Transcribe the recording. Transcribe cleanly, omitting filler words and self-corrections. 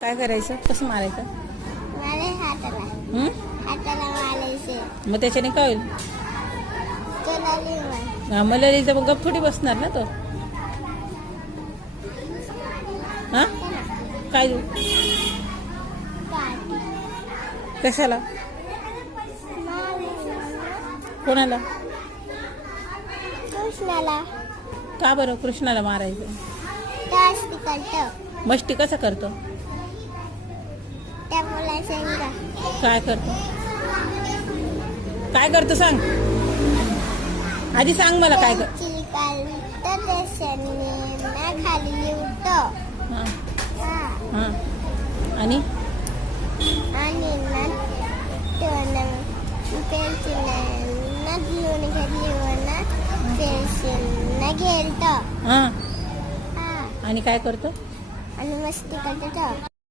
काय करायचं? कसं मारायचं? हाताला हं? हाताला मारायचे. मग त्याच्याने काय होईल? मला लिहिलं तर मग गप थोडी बसणार ना तो. हा काय देऊ? कशाला? कोणाला? कृष्णाला का बरं कृष्णाला मारायचं? जास्ती करतो मस्ती कसं करतो? त्या मुलाच्या काय करतो? काय करतो सांग आधी, सांग मला काय कर. खाली लिवतो. हां हां आणि घेतो हां आणि काय करतो? आणि मस्ती करतो.